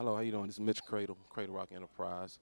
Hello, how you doing? This is Mitch Cradle, Cradle Rock Enterprise.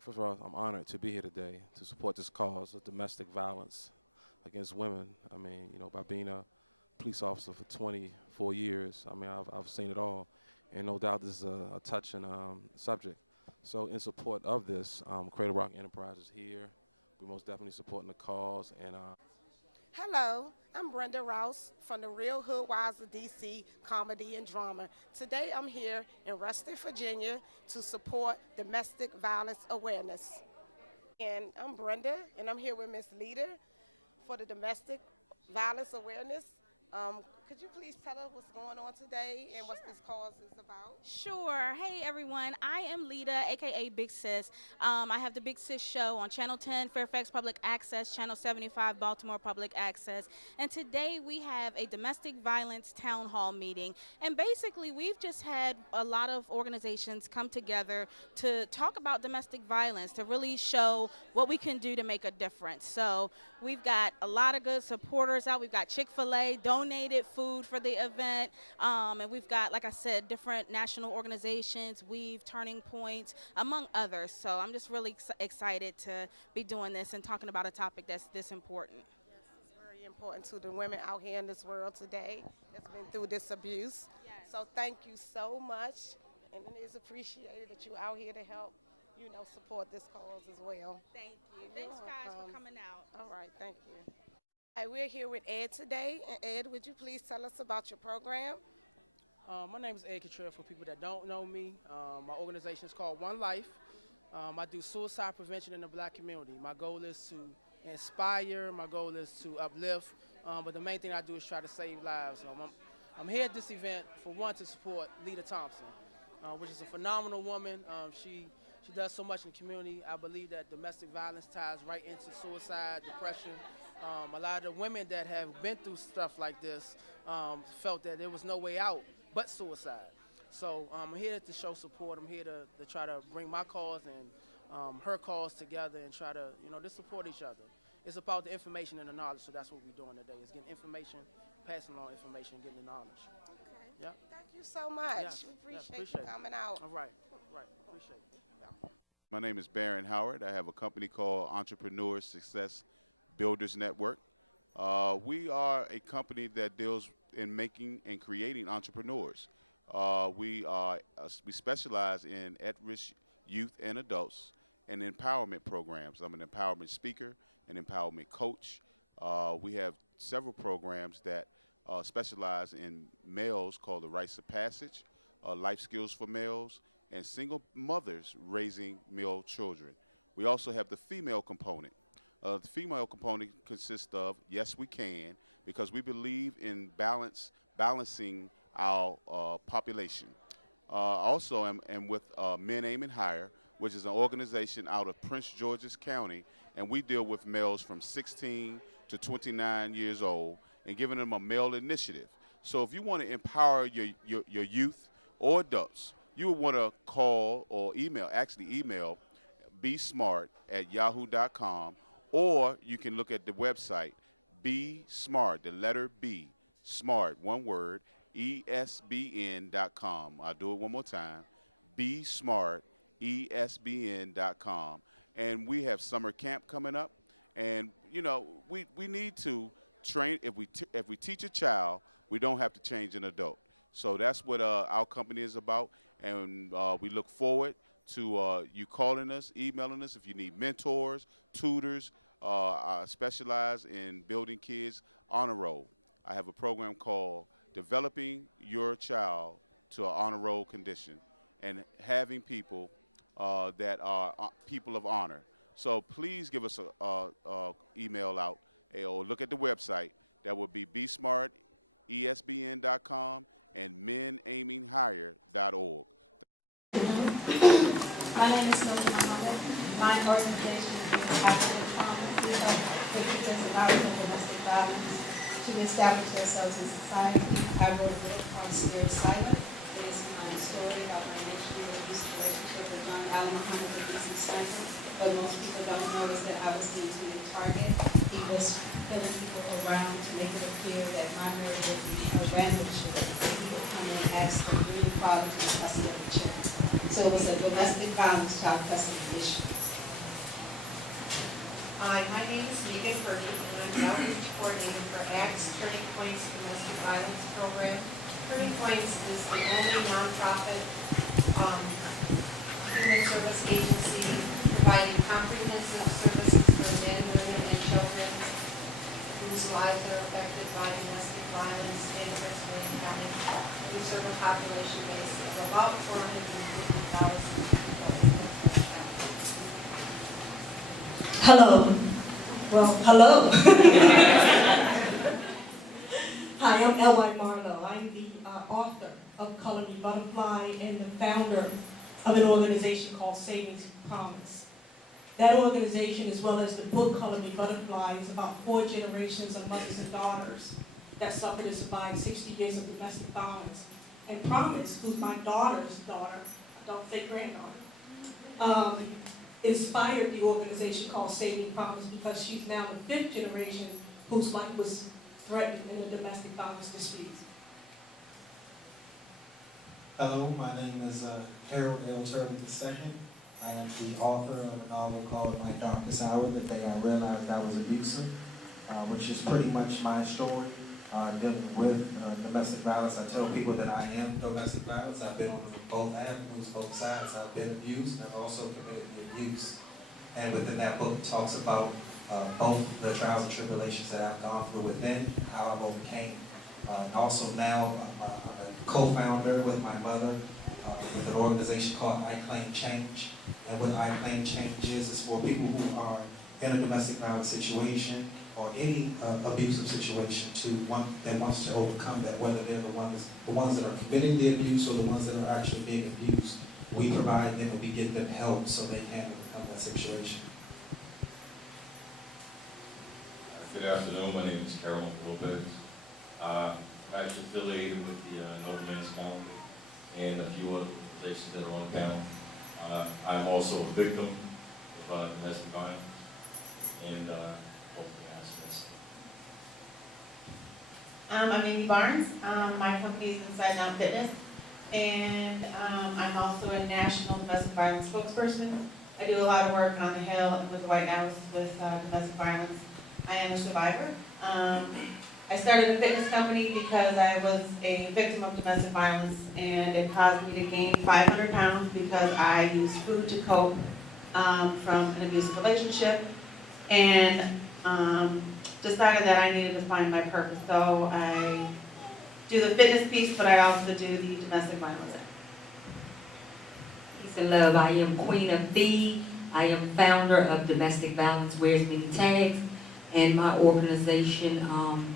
First of all, I'm honored to be here today to support this cause of domestic violence against women. I mean, by being a police officer for 24 years, I mean, I've seen it all. And no doubt this is a touching subject. So in support of this, Cradle Rock Enterprise is here. We're most definitely supporting the cause. And Hello, I'm Brenda Rouse from the RHWDC Comedy and Drama. Today I'm here in Ruston, Virginia to support domestic violence awareness. And I'm Brenda, and I'm here with Miss Leader for the domestic violence awareness. Could you please tell us what's going on today and what this cause is about? Sure. Hey, everyone. I am Lita, a.k.a. Big Sis. I have the Big Sis Show on Channel 10, Fairfax Public Access, Channel 75, Baltimore Public Access. And today we have a domestic violence town hall meeting. And basically, we've just had a lot of organizations come together to talk about domestic violence, to really show what we can do to make a difference. So we've got a lot of good supporters out. We've got Chick-fil-A donated food for the event. And we've got, like I said, different national organizations, Weave, Turning Points, among others. So I'm just really excited to be doing this and talking about a topic that's this important. Yes, it's very important to the women out here in this world today that's been through this abuse. Yes. So thank you so much, and it is appreciated that you're out here to help, support this cause as well. Thank you. You're Thanks, guys, welcome. for coming out. All right, thank you. All right, we're here with Ed today. And Ed, would you please tell us about your program? My name is Ed Credle for people that don't know me. My organization is called One Life. I do suicide prevention in the black community. My goal is to inspire, my goal is to uplift, but the main thing I do is try to save lives. I'm here at this event for one to support Lita Thompson, which is a phenomenal woman. She does so much in the community. I believe that domestic violence ties right into suicide, depression. A lot of the women that have been through stuff like this felt that there was no way out but suicide. So I'm here to show support. I'm here to try to bring my cause and her cause together and try to, just support each other. It's about the information and the knowledge, so that's what we're doing today, is getting information, passing on information, getting the knowledge. Okay. Yeah. Thank you so much. Yes, We yes, appreciate you coming out. All right, appreciate it. My name is Baron Howard. I have a company called Entrepreneur Success Builders Network. We are a company that deals in making and creating entrepreneurs. We specialize in at-risk youth and adults and empowerment programs. I'm an empowerment speaker, an empowerment coach. We have several programs that specialize in males called the Rites of Passage, Life Skills for Males, and single mothers raising male children. We also have the female component. The female component consists of, yes, we can, because we believe in balancing our population. Also, I'm with Men Aiming Higher, which is an organization out of Prince George's County, and we deal with males from 16 to 29 years old and giving them a male initiative. So if you want to empower your youth or adults, you would want to call or email besmart@yahoo.com, or you can look at the website, Be Smart, the letter B, smart, one word, ESBN.com. I'll do it one more time, Be Smart, ESBN.com. And we have summer camp coming up, and we need to train. If we teach a child, we don't have to change an adult. So that's what our company is about, and we look forward to you calling us, emailing us if you need mentors, tutors. I specialize in building kids honor roll. I have a program called Developing Your Child to an Honor Roll Condition, and having people that are people of honor. So please give us a email out or look at the website. That would be besmartesbn.com and menaiminghigher.org. My name is Noor Muhammad. My organization is African Trauma Zero, which is about domestic violence. To establish ourselves in society, I wrote a book called Spirit Silent. It is my story about my initially abusive relationship with John Allen Muhammad and DC Sniper. But most people don't know is that I was the intended target. He was killing people around to make it appear that my murder would be a random shooting. He would come and ask for green quality custody of the children. So it was a domestic violence child custody issue. Hi, my name is Megan Purdy, and I'm the outreach coordinator for ACT's Turning Points Domestic Violence Program. Turning Points is the only nonprofit human service agency providing comprehensive services for men, women, and children whose lives are affected by domestic violence in Prince William County. We serve a population base of about 450,000 people in Prince William County. Hello. Well, hello. Hi, I'm L.Y. Marlowe. I'm the author of Color Me Butterfly and the founder of an organization called Savings Promise. That organization, as well as the book Color Me Butterfly, is about 4 generations of mothers and daughters that suffered and survived 60 years of domestic violence. And Promise, who's my daughter's daughter, I don't say granddaughter, inspired the organization called Saving Promise because she's now the 5th generation whose life was threatened in a domestic violence dispute. Hello, my name is Harold L. Turley II. I am the author of a novel called My Darkest Hour, The Day I Realized I Was Abusive, which is pretty much my story dealing with domestic violence. I tell people that I am domestic violence. I've been on both avenues, both sides. I've been abused, and I've also committed the abuse. And within that book, it talks about both the trials and tribulations that I've gone through within, how I've overcame. And also now, I'm a co-founder with my mother with an organization called I Claim Change. And what I Claim Change is for people who are in a domestic violence situation or any abusive situation that wants to overcome that, whether they're the ones that are committing the abuse or the ones that are actually being abused. We provide them and we give them help so they can overcome that situation. Good afternoon. My name is Carol Lopez. I'm actually affiliated with the North Men's Council and a few other organizations that are on panel. I'm also a victim of domestic violence and hopefully aspects. I'm Amy Barnes. My company is Inside Now Fitness, and I'm also a national domestic violence spokesperson. I do a lot of work on the Hill and with the White House with domestic violence. I am a survivor. I started a fitness company because I was a victim of domestic violence, and it caused me to gain 500 pounds because I used food to cope from an abusive relationship, and decided that I needed to find my purpose. So I do the fitness piece, but I also do the domestic violence. Peace and love. I am Queen of Thee. I am founder of Domestic Violence Wears Many Tags. And my organization,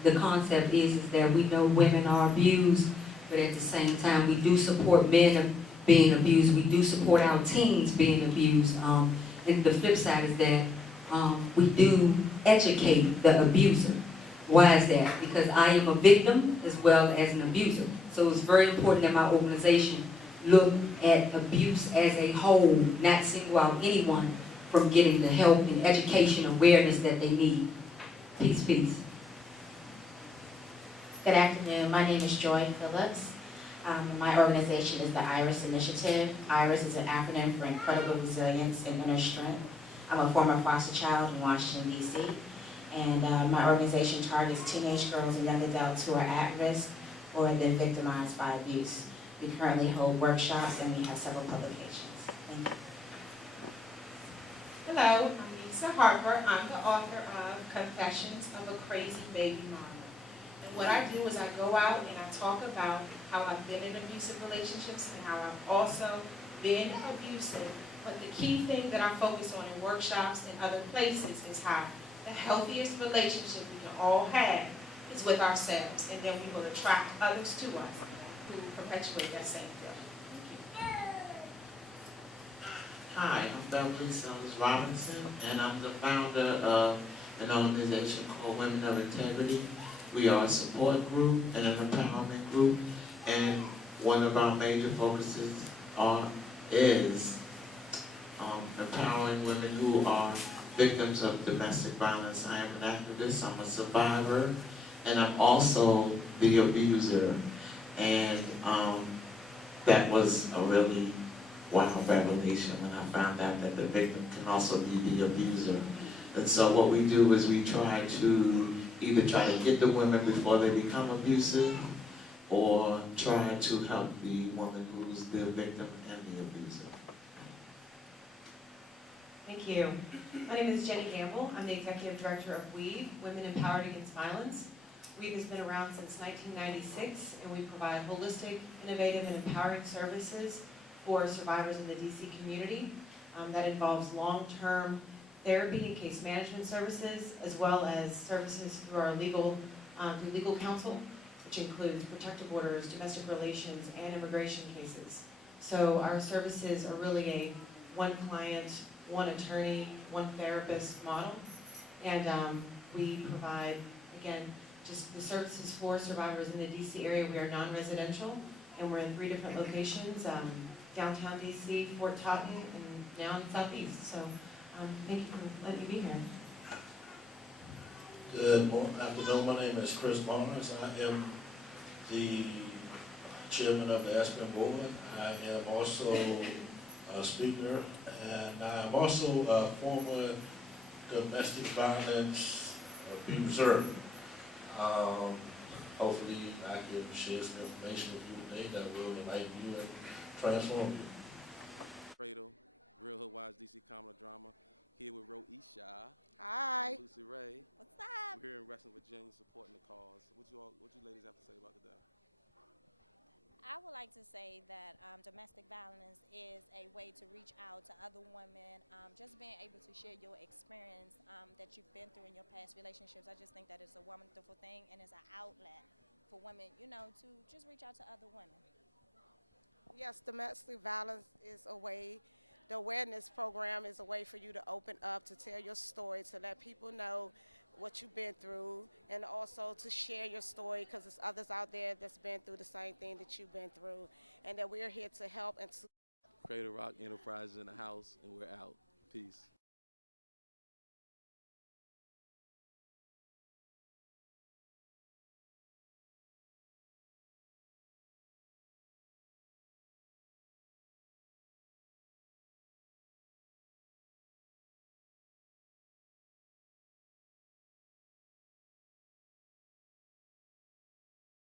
the concept is that we know women are abused, but at the same time, we do support men being abused. We do support our teens being abused. And the flip side is that we do educate the abuser. Why is that? Because I am a victim as well as an abuser. So it's very important that my organization look at abuse as a whole, not single out anyone from getting the help and education awareness that they need. Peace, peace. Good afternoon. My name is Joy Phillips. My organization is the IRIS Initiative. IRIS is an acronym for Incredible Resilience and Inner Strength. I'm a former foster child in Washington, D.C., and my organization targets teenage girls and young adults who are at risk or have been victimized by abuse. We currently hold workshops and we have several publications. Thank you. Hello, I'm Lisa Harper. I'm the author of Confessions of a Crazy Baby Mama. And what I do is I go out and I talk about how I've been in abusive relationships and how I've also been abusive. But the key thing that I focus on in workshops and other places is how the healthiest relationship we can all have is with ourselves. And then we will attract others to us who perpetuate that same feeling. Thank you. Hi, I'm Beverly Summers Robinson, and I'm the founder of an organization called Women of Integrity. We are a support group and an empowerment group, and one of our major focuses is empowering women who are victims of domestic violence. I am an activist, I'm a survivor, and I'm also the abuser. And that was a really wow revelation when I found out that the victim can also be the abuser. And so what we do is we try to either try to get the women before they become abusive, or try to help the woman who's the victim and the abuser. Thank you. My name is Jenny Gamble. I'm the Executive Director of WEAVE, Women Empowered Against Violence. WEAVE has been around since 1996, and we provide holistic, innovative, and empowering services for survivors in the DC community. That involves long-term therapy and case management services, as well as services through our legal counsel, which includes protective orders, domestic relations, and immigration cases. So our services are really a one client, one attorney, one therapist model. And we provide, again, just the services for survivors in the DC area. We are non-residential, and we're in 3 different locations, downtown DC, Fort Totten, and now in Southeast. So thank you for letting me be here. Good afternoon. My name is Chris Boners. I am the chairman of the Aspen Board. I am also a speaker, and I'm also a former domestic violence abuser. Hopefully I can share some information with you today that will enlighten you and transform you. Credle, Real Hoodwise DC Comedy Drama, here with Roisha. Hi. Lucy Ray. What's up? We're here in Reston, Virginia, supporting the cause. What you ladies have to say about today? I would like to say that domestic violence is a way to reach out to other women, just being able to share your experience that you've been through in your past relationships. I just think that it's a wonderful thing, and it's an outlet for women, to just reach out to other women. Yes, domestic violence is a way, the awareness program is a way for you to open up, to tell your story, to let people know what you've been through, and also to share your story, because there's others out there that's been through the same thing that you've been through, and that we're here to help and to Cradle Rock Enterprises in the house, and we're out. Peace.